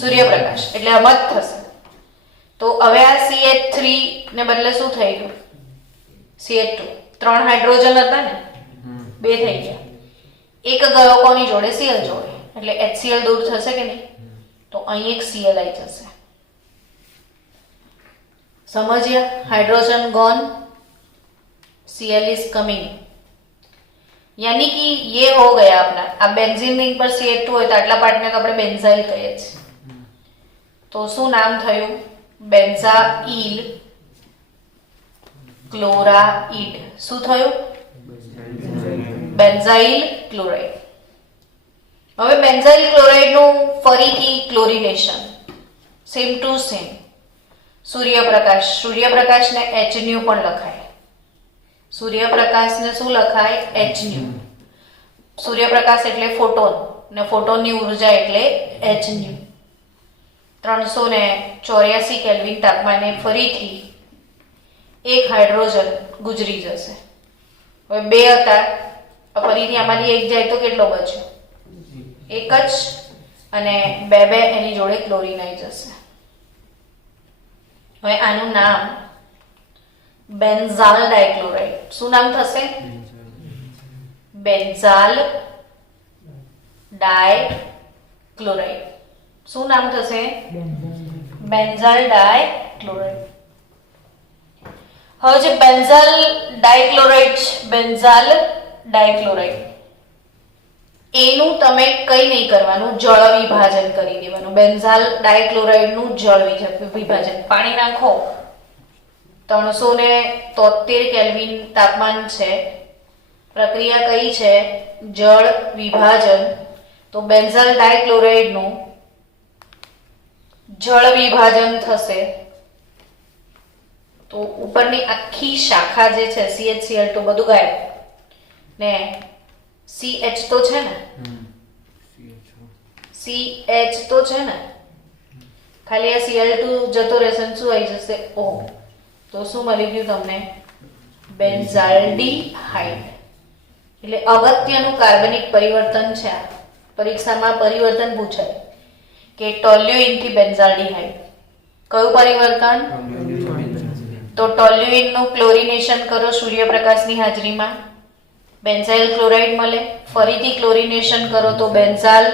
સૂર્યપ્રકાશ, એટલે આમ જ થશે. તો હવે આ CH3 ને બદલે શું થઈ ગયું? CH2. 3 હાઇડ્રોજન હતા ને, 2 થઈ ગયા. એક ગયો કોની જોડે? Cl જોડે, એટલે HCl દૂર થશે કે નહીં? તો અહીં એક Cl આવી જશે. समझिए, hydrogen gone, Cl is coming. यानी कि ये हो गया अपना. अब बेंजीन रिंग पर CH2 હોય તો આટલા પાર્ટને આપણે બેન્ઝાઇલ કહીએ છીએ. તો શું નામ થયું? Benzyl chloride. શું થયું? Benzyl chloride. હવે બેન્ઝાઇલ ક્લોરાઇડ નું ફરીથી ક્લોરિનેશન સેમ ટુ સેમ. સૂર્યપ્રકાશને HNu પણ લખાય. સૂર્યપ્રકાશને શું લખાય? HNu. સૂર્યપ્રકાશ એટલે ફોટોન ને ફોટોનની ઉર્જા એટલે HNu. 384 કેલ્વિન તાપમાને ફરીથી એક હાઇડ્રોજન ગુજરી જશે. હવે 2 હતા, ફરીથી આમાંથી એક જાય તો કેટલો બચ્યો? એક જ, અને 2 એની જોડે ક્લોરીન આવી જશે. હવે આનું નામ બેન્ઝાલ ડાયક્લોરાઇડ. શું નામ થશે? બેન્ઝાલ ડાયક્લોરાઇડ. શું નામ થશે? બેન્ઝાલ ડાયક્લોરાઇડ. હવે જે બેન્ઝાલ ડાયક્લોરાઇડ એનું તમે કઈ નહીં કરવાનું, જળ વિભાજન કરી દેવાનું. બેન્ઝાલ ડાયક્લોરાઇડ નું જળ વિભાજન. પાણી નાખો, 373 કેલ્વિન તાપમાન છે, પ્રક્રિયા કઈ છે? જળ વિભાજન. તો બેન્ઝાલ ડાયક્લોરાઇડ નું જળ વિભાજન થશે. તો ઉપરની આખી શાખા જે છે CHCl2 બધું ગાયબ, ને CH તો છે ને, CH તો છે ને, ખાલી આ Cl2 જતો રહેશે. શું આવી જશે? O. તો શું મળી ગયું તમને? બેન્ઝાલ્ડીહાઇડ. એટલે અગત્યનું કાર્બનિક પરિવર્તન છે. પરીક્ષામાં પરિવર્તન પૂછાય કે ટોલ્યુઇન થી બેન્ઝાલ્ડીહાઇડ. કયું પરિવર્તન? તો ટોલ્યુઇન નું ક્લોરિનેશન કરો સૂર્યપ્રકાશની હાજરીમાં, બેન્ઝાઇલ ક્લોરાઇડ મળે. ફરીથી ક્લોરિનેશન કરો તો બેન્ઝાલ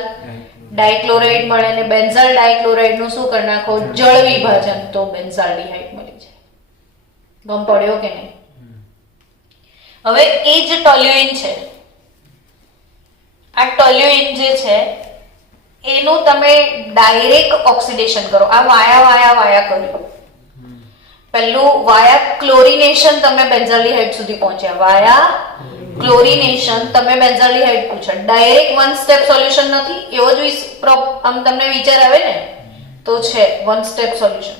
ડાયક્લોરાઇડ મળે, અને બેન્ઝાલ ડાયક્લોરાઇડ નું શું કરી નાખો? જળ વિભાજન, તો બેન્ઝાલ્ડીહાઇડ મળી જાય. ગમ પડ્યો કે નહીં? હવે એ જ ટોલ્યુઇન છે, આ ટોલ્યુઇન જે છે એનું તમે ડાયરેક્ટ ઓક્સિડેશન કરો. આ વાયા કર્યું. પહેલું વાયા ક્લોરિનેશન તમે બેન્ઝાલ્ડીહાઇડ સુધી પહોંચ્યા. વાયા ક્લોરિનેશન તમે બેન્ઝાલ્ડીહાઇડ પૂછ્યા. ડાયરેક્ટ 1 સ્ટેપ સોલ્યુશન નથી. એવો જ આમ તમને વિચાર આવે ને તો છે 1 સ્ટેપ સોલ્યુશન.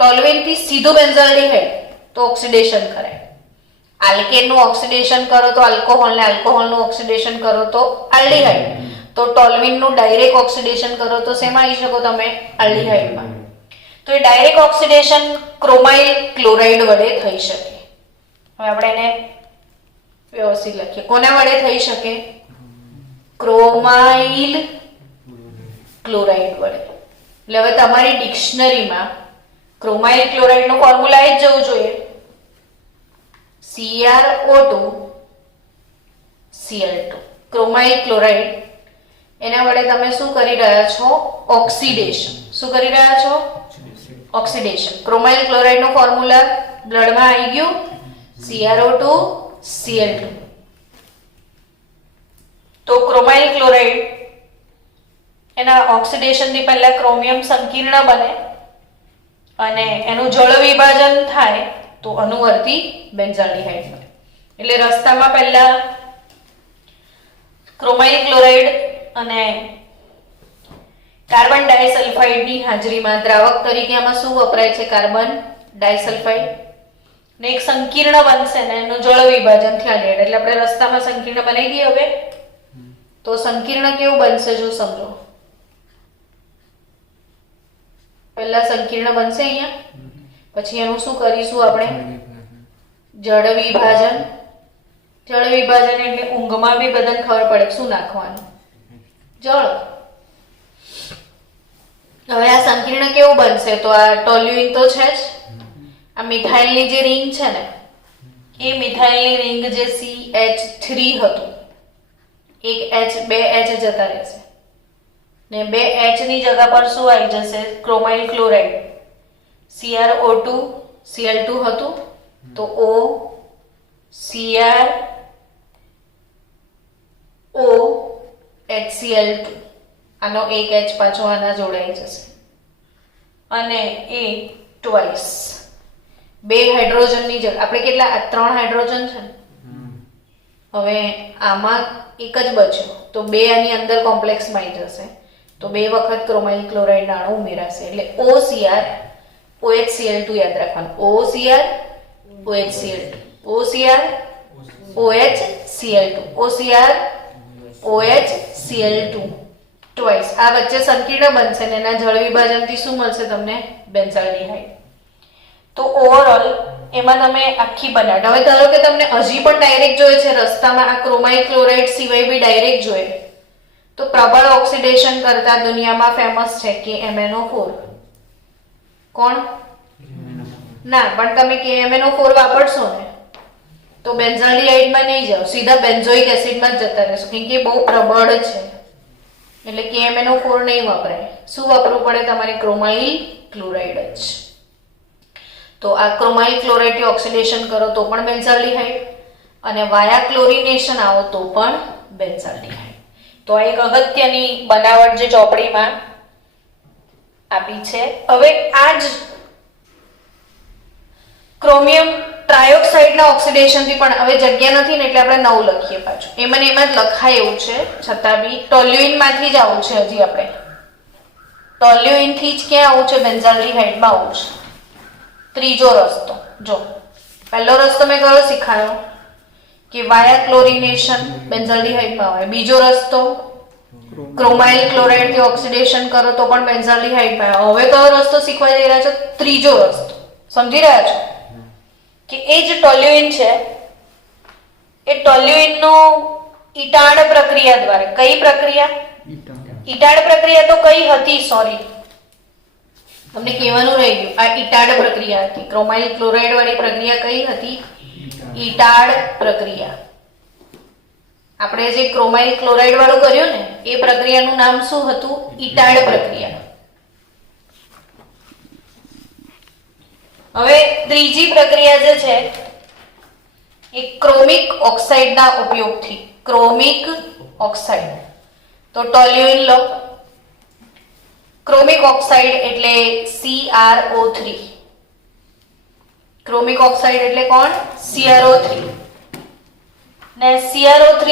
ટોલ્યુઇન થી સીધું બેન્ઝાલ્ડીહાઇડ તો ઓક્સિડેશન કરાય. આલ્કેન નું ઓક્સિડેશન કરો તો આલ્કોહોલ, ને આલ્કોહોલ નું ઓક્સિડેશન કરો તો આલ્ડીહાઇડ. તો ટોલ્યુઇન નું ડાયરેક્ટ ઓક્સિડેશન કરો તો શેમાં આવી શકો તમે? આલ્ડીહાઇડમાં. તો એ ડાયરેક્ટ ઓક્સિડેશન ક્રોમાઇલ ક્લોરાઇડ વડે થઈ શકે. હવે આપણે એને વ્યવસ્થિત લખીએ. કોના વડે થઈ શકે? ક્રોમાઇલ ક્લોરાઇડ વડે. એટલે હવે તમારી ડિક્શનરીમાં ક્રોમાઇલ ક્લોરાઇડ નો ફોર્મ્યુલા એ જ જવું જોઈએ. CrO2 Cl2. ક્રોમાઇલ ક્લોરાઇડ એના વડે તમે શું કરી રહ્યા છો? ઓક્સિડેશન. શું કરી રહ્યા છો? ઓક્સિડેશન. ક્રોમાઇલ ક્લોરાઇડ નો ફોર્મ્યુલા બ્લડમાં આવી ગયું, CrO2 Cl2. તો ક્રોમાઇલ ક્લોરાઇડ એના ઓક્સિડેશન થી પહેલા ક્રોમિયમ સંકીર્ણ બને અને એનું જળ વિભાજન થાય તો અનુવર્તી બેન્ઝાલ્ડીહાઇડ મળે. એટલે રસ્તામાં પહેલા ક્રોમાઇલ ક્લોરાઇડ અને કાર્બન ડાયસલ્ફાઇડની હાજરીમાં દ્રાવક તરીકે આમાં શું વપરાય છે? Carbon disulphide. ને એક સંકીર્ણ બનશે ને એનું જળ વિભાજનથી આડેડ, એટલે આપણે રસ્તામાં સંકીર્ણ બનાવી દઈએ. હવે તો સંકીર્ણ કેવું બનશે જો સમજો. પહેલા સંકીર્ણ બનશે અહીંયા, પછી એનું શું કરીશું આપણે? જળ વિભાજન. જળ વિભાજન એટલે ઊંઘમાં બી બધાને ખબર પડે શું નાખવાનું? જળ. હવે આ સંકીર્ણ કેવું બનશે? તો આ ટોલ્યુઇન તો છે જ. આ મિથાઇલની જે રિંગ છે ને, એ મિથાઇલની રિંગ જે CH3 હતું, એક H, બે H જતા રહેશે ને બે H ની જગ્યા પર શું આવી જશે? ક્રોમાઇલ ક્લોરાઇડ. CrO2 Cl2 હતું તો O Cr O HCl2, આનો એક H પાછો આના જોડાઈ જશે અને એ ટ્વાઇસ બે હાઇડ્રોજનની જગ્યા આપણે કેટલા? 3 હાઇડ્રોજન છે ને, હવે આમાં એક જ બચ્યો તો બે આની અંદર કોમ્પ્લેક્સમાં આવી જશે તો બે વખત ક્રોમાઇલ ક્લોરાઇડ અણુ ઉમેરાશે એટલે OCr OHCl2 યાદ રાખવાનું. OCr OHCl2 OCr OHCl2 OCr OHCl2 twice. આ વચ્ચે સંકીર્ણ બનશે ને એના જળ વિભાજનથી શું મળશે તમને? બેન્ઝાલ્ડિહાઇડ. તો ઓવરઓલ એમાં તમે આખી બનાવટ. હવે ધારો કે તમને હજી પણ ડાયરેક્ટ જોઈએ છે રસ્તામાં આ ક્રોમાઇલ ક્લોરાઇડ સિવાય બી ડાયરેક્ટ જોઈએ તો પ્રબળ ઓક્સિડેશન કરતા દુનિયામાં ફેમસ છે KMnO4. કોણ? ના, પણ તમે KMnO4 વાપરશો ને તો બેન્ઝાલ્ડિહાઇડમાં નહીં જાઓ, સીધા બેન્ઝોઇક એસિડમાં જ જતા રહેશો કેમ કે બહુ પ્રબળ છે એટલે KMnO4 નહીં વપરાય. શું વાપરવું પડે તમારે? ક્રોમાઇલ ક્લોરાઇડ જ. તો આ ક્રોમાઇલ ક્લોરાઇડથી ઓક્સિડેશન કરો તો પણ બેન્ઝાલ્ડિહાઇડ અને વાયા ક્લોરિનેશન આવો તો પણ બેન્ઝાલ્ડિહાઇડ. તો આ એક અગત્યની બનાવટ જે ચોપડીમાં આપી છે. હવે આ જ ક્રોમિયમ ટ્રાયોક્સાઇડના ઓક્સિડેશનથી પણ હવે જગ્યા નથી ને એટલે આપણે નવું લખીએ પાછું. એમાં જ લખાય એવું છે છતાં બી ટોલ્યુઇનમાંથી જ આવું છે. હજી આપણે ટોલ્યુઇનથી જ ક્યાં આવું છે? બેન્ઝાલ્ડિહાઇડમાં આવું છે. ત્રીજો રસ્તો જો, પહેલો રસ્તો મેં કયો શીખાયો કે વાયા ક્લોરિનેશન બેન્ઝાલ્ડિહાઇડમાં આવે. બીજો રસ્તો ક્રોમાઇલ ક્લોરાઇડથી ઓક્સિડેશન કરો તો પણ બેન્ઝાલ્ડિહાઇડમાં આવે. હવે કયો રસ્તો શીખવા જઈ રહ્યા છો? ત્રીજો રસ્તો. સમજી રહ્યા છો કે એ જ ટોલ્યુઇન છે એ ટોલ્યુઇનનો ઇટાડ પ્રક્રિયા દ્વારા. કઈ પ્રક્રિયા? ઇટાડ પ્રક્રિયા તો કઈ હતી? સોરી, તમને કહેવાનું રહી ગયું. આ ઇટાડ પ્રક્રિયા હતી. ક્રોમાઇલ ક્લોરાઇડ વાળી પ્રક્રિયા કઈ હતી? ઇટાડ પ્રક્રિયા. આપણે જે ક્રોમાઇલ ક્લોરાઇડ વાળું કર્યું ને એ પ્રક્રિયાનું નામ શું હતું? ઇટાડ પ્રક્રિયા. હવે ત્રીજી પ્રક્રિયા જે છે એ ક્રોમિક ઓક્સાઇડના ઉપયોગથી. ક્રોમિક ઓક્સાઇડ તો ટોલ્યુઇન લો. ક્રોમિક ઓક્સાઇડ એટલે CrO3. ક્રોમિક ઓક્સાઇડ એટલે કોણ? CrO3. ને CrO3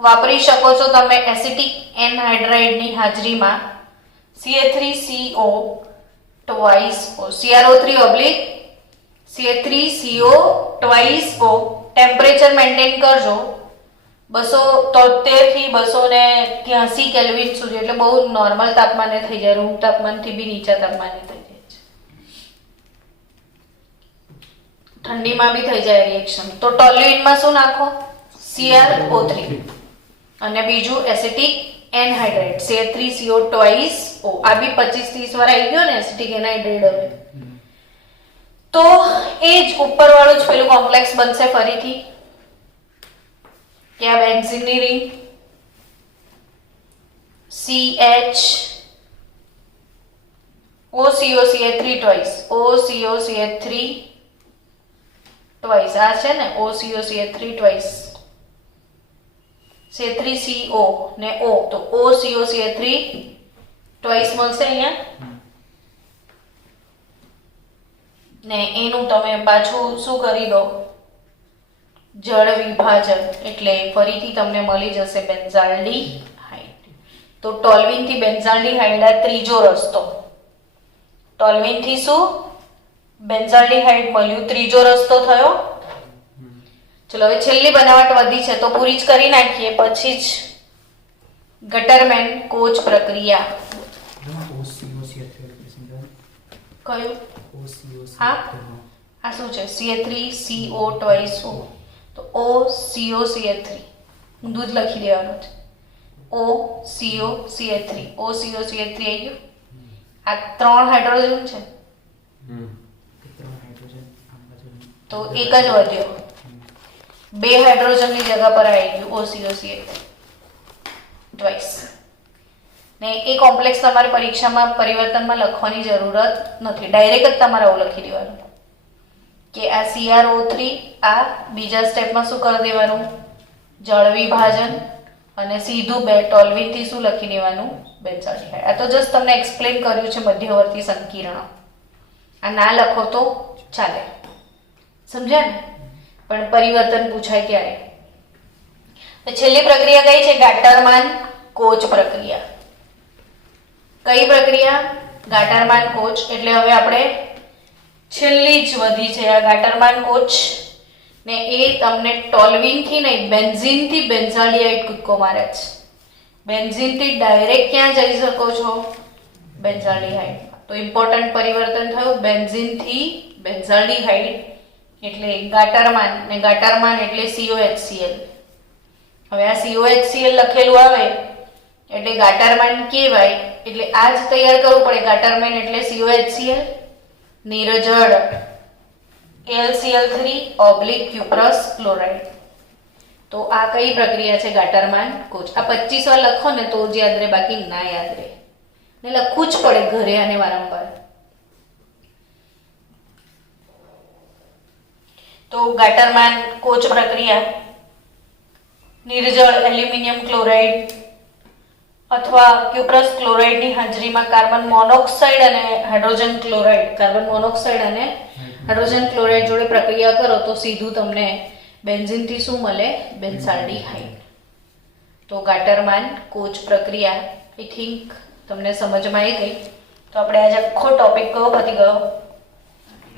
વાપરી શકો છો તમે એસિટિક એનહાઇડ્રાઇડની હાજરીમાં CH3CO twice O. CrO3 oblique CH3CO twice O. Temperature maintain કરજો 273 થી 283 કેલ્વિન સુધી, એટલે બહુ નોર્મલ તાપમાને થઈ જાય. રૂમ તાપમાનથી બી નીચા તાપમાને થઈ જાય છે. ઠંડીમાં બી થઈ જાય રિએક્શન. તો ટોલ્યુઇનમાં શું નાખો? CrO3 અને બીજું acetic anhydride CH3CO twice O. આ બી 25-30 વાર આવી ગયો ને એસિટિક એનહાઇડ્રાઇડ. હવે તો એ જ ઉપરવાળું જ પેલું કોમ્પ્લેક્સ બનશે ફરીથી કે આ બેન્ઝીનની ring CH OCOCH3 twice OCOCH3 twice આ છે ને OCOCH3 twice C3CO ને O તો OCOCH3 twice મળશે અહીંયા ને એનું તમે પાછું શું કરી દો? જળ વિભાજન એટલે ફરીથી તમને મળી જશે બેન્ઝાલ્ડિહાઇડ. તો ટોલ્યુઇન થી બેન્ઝાલ્ડિહાઇડ આ ત્રીજો રસ્તો. ટોલ્યુઇન થી શું બેન્ઝાલ્ડિહાઇડ મળ્યું, ત્રીજો રસ્તો થયો. ચલો હવે છેલ્લી બનાવટ વધી છે તો પૂરી જ કરી નાખીએ, પછી જ ગટરમેન કોચ પ્રક્રિયા. કયું? હા, આ શું છે? CH3CO twice O, તો OCOCH3 ઊંધું જ લખી દેવાનું છે. OCOCH3 OCOCH3 આવી ગયું. આ 3 હાઇડ્રોજન છે તો એક જ વધ્યો, 2 હાઇડ્રોજનની જગ્યા પર આવી ગયું OCOCH3 ટ્વાઇસ. ને એ કોમ્પ્લેક્સ તમારે પરીક્ષામાં પરિવર્તનમાં લખવાની જરૂરત નથી, ડાયરેક્ટ જ તમારે આવું લખી દેવાનું કે આ CrO3 આ બીજા સ્ટેપમાં શું કરી દેવાનું, જળ વિભાજન, અને સીધું ટોલ્યુઇન થી શું લખી દેવાનું, બેન્ઝાલ્ડિહાઇડ. આ તો જસ્ટ તમને એક્સપ્લેન કર્યું છે મધ્યવર્તી સંકીર્ણ. આ ના લખો તો ચાલે, સમજ્યા ને? પણ પરિવર્તન પૂછાય ક્યારે? તો છેલ્લી પ્રક્રિયા કઈ છે? ગાટરમાન કોચ પ્રક્રિયા. કઈ પ્રક્રિયા? ગાટરમાન કોચ. એટલે હવે આપણે છેલ્લી જ વધી છે આ ગાટરમાન કોચ, ને એ તમને ટોલ્યુઇન થી નહીં બેન્ઝીન થી બેન્ઝાલ્ડિહાઇડ કૂદકો મારે છે. બેન્ઝીન થી ડાયરેક્ટ ક્યાં જઈ શકો છો? બેન્ઝાલ્ડિહાઇડ. તો ઇમ્પોર્ટન્ટ પરિવર્તન થયું બેન્ઝીન થી બેન્ઝાલ્ડિહાઇડ એટલે ગાટરમાન, ને ગાટરમાન એટલે COHCl. હવે આ COHCl લખેલું આવે એટલે ગાટરમાન કહેવાય, એટલે આ જ તૈયાર કરવું પડે. ગાટરમાન એટલે COHCl, નિરજળ LCl3 / ક્યુપ્રસ ક્લોરાઇડ. તો આ કઈ પ્રક્રિયા છે? ગાટરમાન કોચ. આ 25 વાર લખો ને તો જ યાદ રહે, બાકી ના યાદ રહે, ને લખવું જ પડે ઘરે અને વારંવાર. તો ગાટરમાન કોચ પ્રક્રિયા નિર્જળ એલ્યુમિનિયમ ક્લોરાઇડ અથવા ક્યુપ્રસ ક્લોરાઇડની હાજરીમાં કાર્બન મોનોક્સાઇડ અને હાઇડ્રોજન ક્લોરાઇડ, કાર્બન મોનોક્સાઇડ અને હાઇડ્રોજન ક્લોરાઇડ જોડે પ્રક્રિયા કરો તો સીધું તમને બેન્ઝીન થી શું મળે? બેન્ઝાલ્ડિહાઇડ. તો ગાટરમાન કોચ પ્રક્રિયા આઈ થિંક તમને સમજમાં આવી ગઈ. તો આપણે આજે આખો ટોપિક કયો પતી ગયો?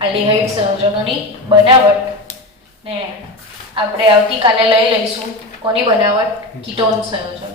આલ્ડિહાઇડ સંયોજનોની બનાવટ. ને આપણે આવતીકાલે લઈ લઈશું કોની બનાવટ? કીટોન સંયોજન.